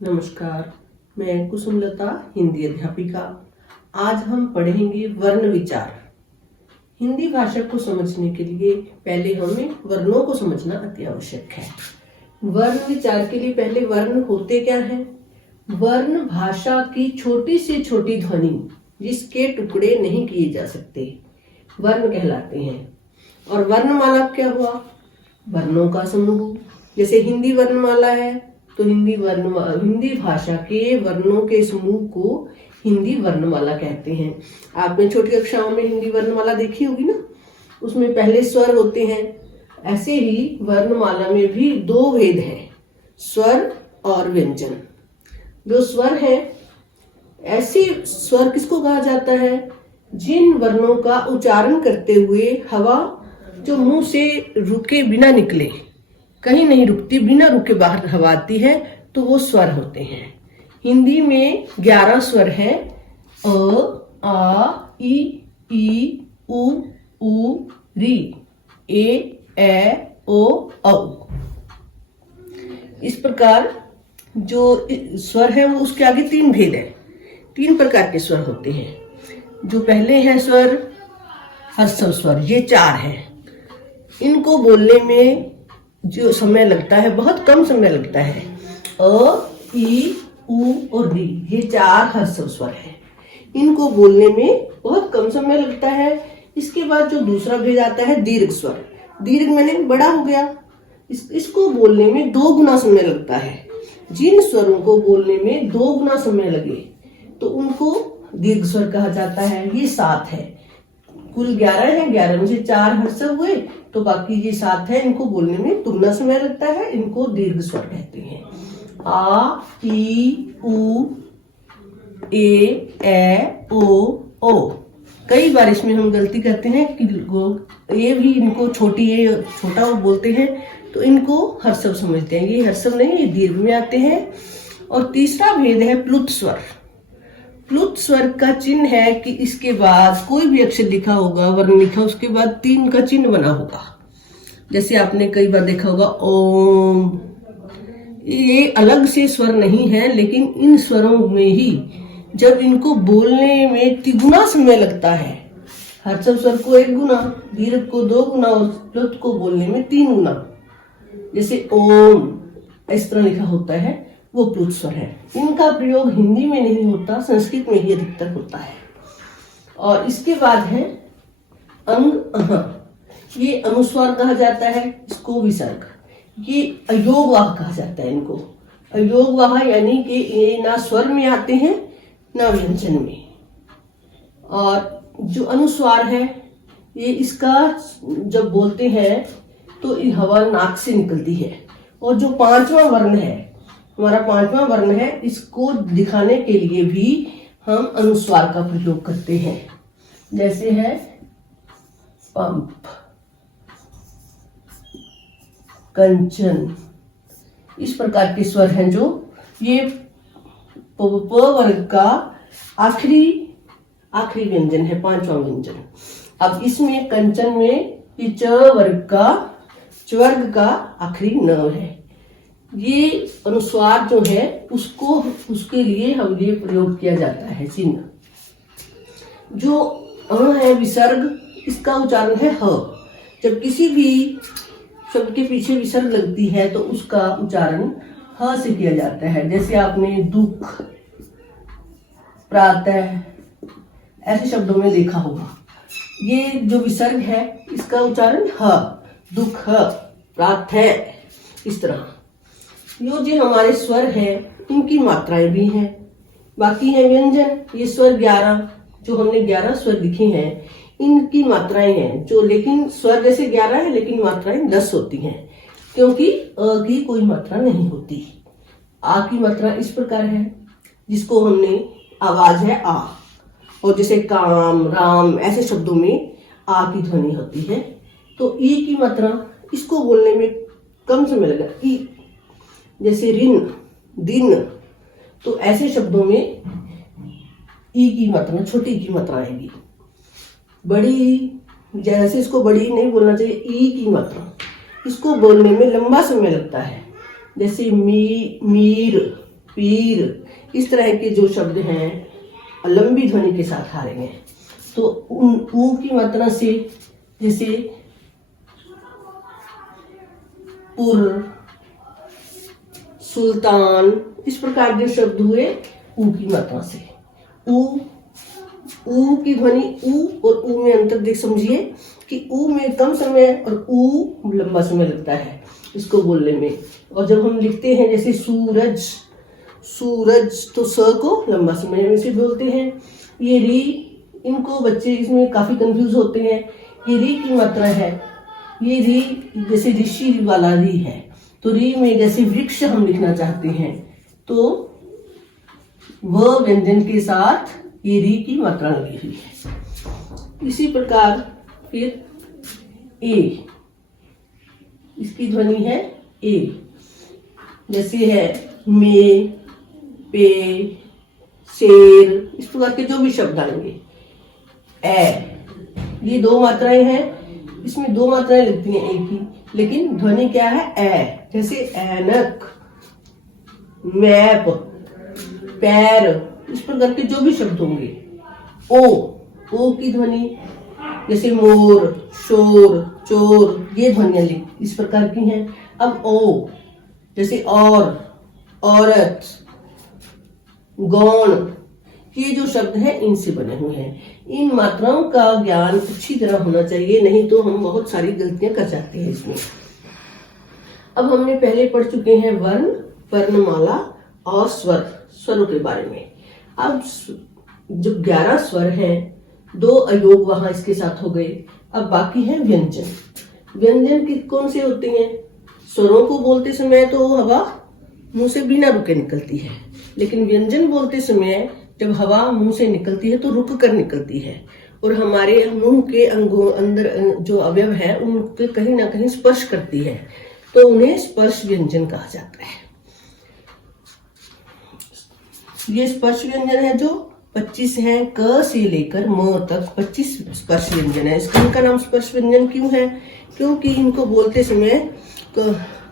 नमस्कार, मैं कुसुमलता, हिंदी अध्यापिका। आज हम पढ़ेंगे वर्ण विचार। हिंदी भाषा को समझने के लिए पहले हमें वर्णों को समझना अति आवश्यक है। वर्ण विचार के लिए पहले वर्ण होते क्या हैं? वर्ण भाषा की छोटी से छोटी ध्वनि जिसके टुकड़े नहीं किए जा सकते वर्ण कहलाते हैं। और वर्णमाला क्या हुआ? वर्णों का समूह। जैसे हिंदी वर्णमाला है तो हिंदी भाषा के वर्णों के समूह को हिंदी वर्णमाला कहते हैं। आपने छोटी कक्षाओं में हिंदी वर्णमाला देखी होगी ना, उसमें पहले स्वर होते हैं। ऐसे ही वर्णमाला में भी दो भेद हैं, स्वर और व्यंजन। जो स्वर है, ऐसे स्वर किसको कहा जाता है? जिन वर्णों का उच्चारण करते हुए हवा जो मुंह से रुके बिना निकले, कहीं नहीं रुकती, बिना रुके बाहर हवा आती है, तो वो स्वर होते हैं। हिंदी में 11 स्वर हैं। अ, आ, ई, उ, री, ए, ओ, औ। इस प्रकार जो स्वर है वो उसके आगे 3 भेद है। 3 प्रकार के स्वर होते हैं। जो पहले हैं स्वर, ह्रस्व स्वर, ये 4 हैं। इनको बोलने में जो समय लगता है, बहुत कम समय लगता है। अ, ई, उ और री, ये 4 ह्रस्व स्वर हैं। इनको बोलने में बहुत कम समय लगता है। इसके बाद जो दूसरा भेद आता है दीर्घ स्वर। दीर्घ माने बड़ा हो गया। इसको बोलने में 2 गुना समय लगता है। जिन स्वरों को बोलने में 2 गुना समय लगे तो उनको दीर्घ स्वर कहा जाता है। ये 7 है। कुल 11 है, 11 में से 4 ह्रस्व हुए तो बाकी ये 7 है। इनको बोलने में दुगना समय लगता है। इनको दीर्घ स्वर कहते हैं। आ, ई, उ, ए, ओ। कई बार इसमें हम गलती करते हैं कि ये भी इनको छोटा वो बोलते हैं, तो इनको ह्रस्व समझते हैं। ये ह्रस्व नहीं, ये दीर्घ में आते हैं। और तीसरा भेद है प्लुत स्वर। प्लुत स्वर का चिन्ह है कि इसके बाद कोई भी अक्षर लिखा होगा, वर्ण लिखा, उसके बाद 3 का चिन्ह बना होगा। जैसे आपने कई बार देखा होगा ओम। ये अलग से स्वर नहीं है, लेकिन इन स्वरों में ही जब इनको बोलने में तिगुना समय लगता है। ह्रस्व स्वर को 1 गुना, दीर्घ को 2 गुना और प्लुत को बोलने में 3 गुना। जैसे ओम इस तरह लिखा होता है, वो प्लुत स्वर है। इनका प्रयोग हिंदी में नहीं होता, संस्कृत में ही अधिकतर होता है। और इसके बाद है अंग, अह। ये अनुस्वार कहा जाता है, इसको विसर्ग। ये अयोगवाह कहा जाता है। इनको अयोगवाह यानी कि ये ना स्वर में आते हैं ना व्यंजन में। और जो अनुस्वार है, ये इसका जब बोलते हैं तो हवा नाक से निकलती है। और जो 5वां वर्ण है, हमारा 5वां वर्ण है, इसको दिखाने के लिए भी हम अनुस्वार का प्रयोग करते हैं। जैसे है पंप, कंचन। इस प्रकार के स्वर हैं जो ये प वर्ग का आखिरी व्यंजन है, 5वां व्यंजन। अब इसमें कंचन में ये च वर्ग का आखिरी न है। ये अनुस्वार जो है उसके लिए हम ये प्रयोग किया जाता है चिन्ह। जो अ है विसर्ग, इसका उच्चारण है ह। जब किसी भी शब्द के पीछे विसर्ग लगती है तो उसका उच्चारण ह से किया जाता है। जैसे आपने दुख, प्रातः ऐसे शब्दों में देखा होगा। ये जो विसर्ग है इसका उच्चारण ह, दुख, प्रातः, इस तरह। जो हमारे स्वर हैं इनकी मात्राएं भी हैं। बाकी है व्यंजन। ये स्वर 11, जो हमने 11 स्वर लिखे हैं, इनकी मात्राएं हैं जो, लेकिन स्वर जैसे 11 है लेकिन मात्राएं 10 होती हैं, क्योंकि अ की कोई मात्रा नहीं होती। आ की मात्रा इस प्रकार है, जिसको हमने आवाज है आ। और जैसे काम, राम ऐसे शब्दों में आ की ध्वनि होती है। तो ई की मात्रा, इसको बोलने में कम समय लगा। ई, जैसे ऋण, दिन, तो ऐसे शब्दों में ई की मात्रा, छोटी की मात्रा आएगी। बड़ी, जैसे इसको बड़ी नहीं बोलना चाहिए, ई की मात्रा, इसको बोलने में लंबा समय लगता है। जैसे मीर, पीर, इस तरह के जो शब्द हैं लंबी ध्वनि के साथ आ रहे हैं। तो उन ऊ की मात्रा से जैसे पुर, सुल्तान, इस प्रकार के शब्द हुए ऊ की मात्रा से। ऊ की ध्वनि ऊ और ऊ में अंतर देख समझिए कि ऊ में कम समय और ऊ लंबा समय लगता है इसको बोलने में। और जब हम लिखते हैं जैसे सूरज, सूरज, तो स को लंबा समय में से बोलते हैं। ये री, इनको बच्चे इसमें काफी कंफ्यूज होते हैं। ये री की मात्रा है, ये री जैसे ऋषि वाला री है, तो री में जैसे वृक्ष हम लिखना चाहते हैं तो व व्यंजन के साथ ये री की मात्रा लगी हुई है। इसी प्रकार फिर ए, इसकी ध्वनि है ए, जैसे है मे, पे, शेर, इस प्रकार के जो भी शब्द आएंगे। ए, ये दो मात्राएं हैं, इसमें दो मात्राएं लगती हैं एक ही, लेकिन ध्वनि क्या है ए। जैसे ऐनक, मैप, पैर, इस प्रकार के जो भी शब्द होंगे। ओ की ध्वनि जैसे मोर, शोर, चोर, ये ध्वनियां इस प्रकार की हैं। अब ओ जैसे और, औरत, गौण, ये जो शब्द हैं इनसे बने हुए हैं। इन मात्राओं का ज्ञान अच्छी तरह होना चाहिए, नहीं तो हम बहुत सारी गलतियां कर जाते हैं इसमें। अब हमने पहले पढ़ चुके हैं वर्ण, वर्णमाला और स्वर, स्वरों के बारे में। अब जो 11 स्वर हैं, 2 अयोग वहां इसके साथ हो गए। अब बाकी है व्यंजन। व्यंजन कौन से होते हैं? स्वरों को बोलते समय तो हवा मुंह से बिना रुके निकलती है, लेकिन व्यंजन बोलते समय जब हवा मुंह से निकलती है तो रुक कर निकलती है, और हमारे मुंह के अंगों अंदर जो अवयव है उनके कहीं ना कहीं स्पर्श करती है, तो उन्हें स्पर्श व्यंजन कहा जाता है। ये स्पर्श व्यंजन है जो 25 हैं, क से लेकर म तक 25 स्पर्श व्यंजन है। इनका नाम स्पर्श व्यंजन क्यों है? क्योंकि इनको बोलते समय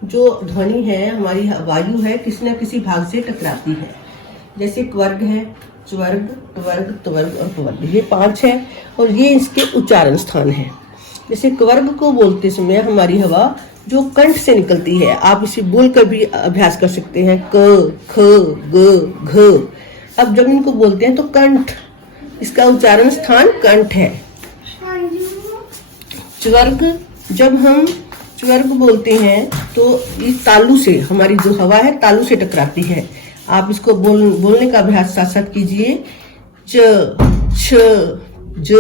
जो ध्वनि है, हमारी वायु है, किसी न किसी भाग से टकराती है। जैसे क्वर्ग है, च्वर्ग, त्वर्ग, त्वर्ग और पवर्ग, ये 5 है और ये इसके उच्चारण स्थान है। जैसे क्वर्ग को बोलते समय हमारी हवा जो कंठ से निकलती है, आप इसे बोलकर भी अभ्यास कर सकते हैं, क, ख, ग, घ। अब जब इनको बोलते हैं तो कंठ, इसका उच्चारण स्थान कंठ है। च्वर्ग, जब हम च्वर्ग बोलते हैं तो इस तालु से, हमारी जो हवा है तालु से टकराती है। आप इसको बोलने का अभ्यास साथ साथ कीजिए। च, छ, ज,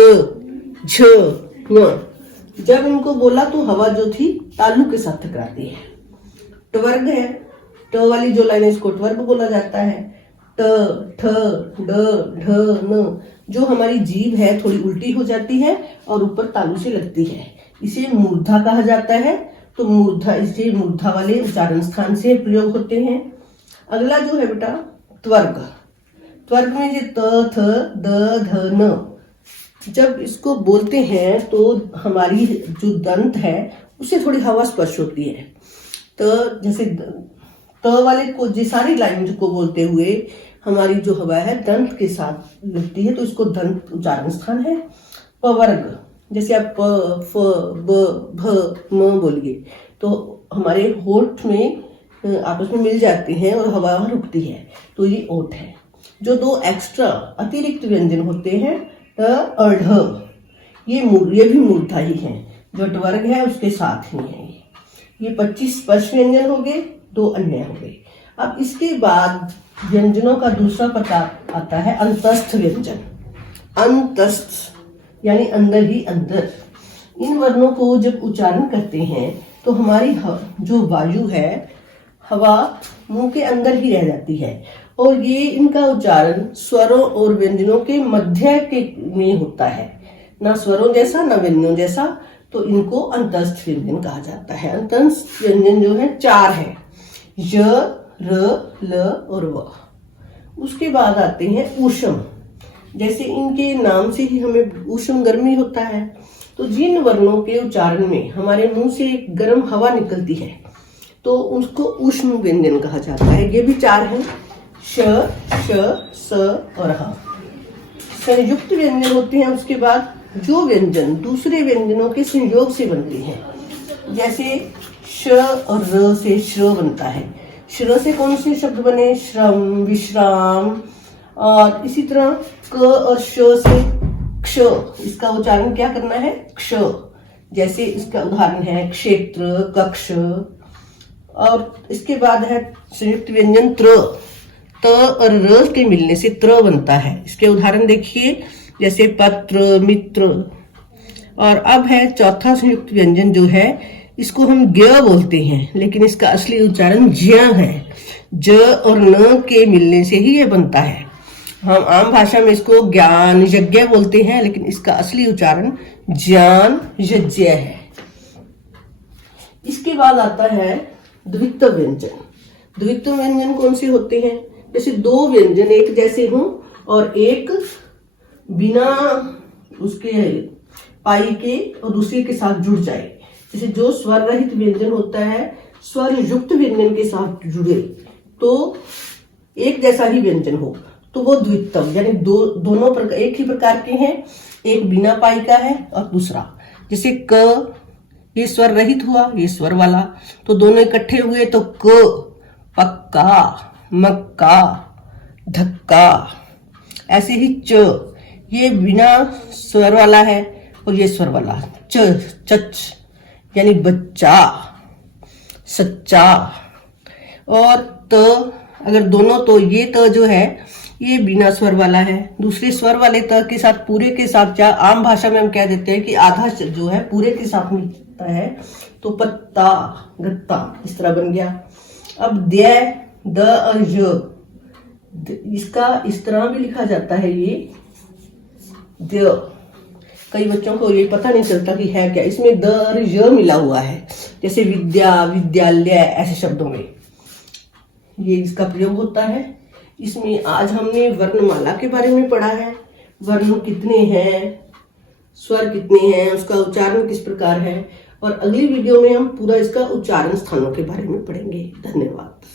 झ, न। जब इनको बोला तो हवा जो थी तालु के साथ टकराती है। ट्वर्ग है, ट वाली जो लाइन है इसको ट्वर्ग बोला जाता है। ट, ठ, ड, ढ, न, जो हमारी जीभ है थोड़ी उल्टी हो जाती है और ऊपर तालु से लगती है, इसे मूर्धा कहा जाता है। तो मूर्धा, इसे मूर्धा वाले उच्चारण स्थान से प्रयोग होते हैं। अगला जो है बेटा त्वर्ग। त्वर्ग में ये त, थ, द, ध, न, जब इसको बोलते हैं तो हमारी जो दंत है उससे थोड़ी हवा स्पर्श होती है। त, जैसे त वाले को, जे सारी लाइन को बोलते हुए हमारी जो हवा है दंत के साथ लगती है, तो इसको दंत उच्चारण स्थान है। पवर्ग, जैसे आप प, फ, ब, भ, म बोलिए तो हमारे होठ में आपस में मिल जाती हैं और हवा रुकती है, तो ये ओठ है। जो 2 एक्स्ट्रा अतिरिक्त व्यंजन होते हैं ट और ढ, ये भी मूर्धा ही है, जो ट्वर्ग है उसके साथ ही है। ये 25 स्पर्श व्यंजन हो गए, 2 अन्य हो गए। अब इसके बाद व्यंजनों का दूसरा प्रकार आता है अंतस्थ व्यंजन। अंतस्थ यानी अंदर ही अंदर। इन वर्णों को जब उच्चारण करते हैं तो हमारी जो वायु है, हवा मुंह के अंदर ही रह जाती है, और ये इनका उच्चारण स्वरों और व्यंजनों के मध्य के में होता है, ना स्वरों जैसा ना व्यंजनों जैसा, तो इनको अंतस्थ व्यंजन कहा जाता है। अंतस्थ व्यंजन जो है 4 है, य, र, ल और व। उसके बाद आते हैं ऊष्म। जैसे इनके नाम से ही हमें ऊष्म गर्मी होता है, तो जिन वर्णों के उच्चारण में हमारे मुंह से गर्म हवा निकलती है तो उसको ऊष्म व्यंजन कहा जाता है। ये भी 4 हैं, श, श, स और ह। संयुक्त व्यंजन होते हैं उसके बाद जो व्यंजन दूसरे व्यंजनों के संयोग से बनते हैं। जैसे श और र से श्र बनता है। श्र से कौन से शब्द बने? श्रम, विश्राम। और इसी तरह क और श से क्ष, इसका उच्चारण क्या करना है? क्ष। जैसे इसका उदाहरण है क्षेत्र, कक्ष। और इसके बाद है संयुक्त व्यंजन त्र। त और र के मिलने से त्र बनता है। इसके उदाहरण देखिए, जैसे पत्र, मित्र। और अब है चौथा संयुक्त व्यंजन जो है, इसको हम ज्ञ बोलते हैं, लेकिन इसका असली उच्चारण ज्ञ है। ज और न के मिलने से ही यह बनता है। हम आम भाषा में इसको ज्ञान, यज्ञ बोलते हैं, लेकिन इसका असली उच्चारण ज्ञान, यज्ञ है। इसके बाद आता है द्वित्व व्यंजन। द्वित्व व्यंजन कौन से होते हैं? जैसे दो व्यंजन एक जैसे हों और एक बिना उसके पाई के और दूसरे के साथ जुड़ जाए। जैसे जो स्वर रहित व्यंजन होता है स्वर युक्त व्यंजन के साथ जुड़े तो एक जैसा ही व्यंजन हो, तो वो द्वित्व, यानी दोनों प्रकार एक ही प्रकार के हैं। एक बिना पाई का है और दूसरा, जैसे क, ये स्वर रहित हुआ, ये स्वर वाला, तो दोनों इकट्ठे हुए तो क, पक्का, मक्का, धक्का। ऐसे ही च, ये बिना स्वर वाला है और ये स्वर वाला, च, चच, यानी बच्चा, सच्चा। और त अगर दोनों, तो ये त जो है ये बिना स्वर वाला है, दूसरे स्वर वाले त के साथ पूरे के साथ, या आम भाषा में हम कह देते हैं कि आधा जो है पूरे के साथ मिलता है, तो पत्ता, गत्ता, इस तरह बन गया। अब द्य, द और य, इसका इस तरह भी लिखा जाता है, ये द्य। कई बच्चों को ये पता नहीं चलता कि है क्या, इसमें द और य मिला हुआ है। जैसे विद्या, विद्यालय, ऐसे शब्दों में ये इसका प्रयोग होता है। इसमें आज हमने वर्णमाला के बारे में पढ़ा है। वर्ण कितने हैं, स्वर कितने हैं, उसका उच्चारण किस प्रकार है, और अगली वीडियो में हम पूरा इसका उच्चारण स्थानों के बारे में पढ़ेंगे। धन्यवाद।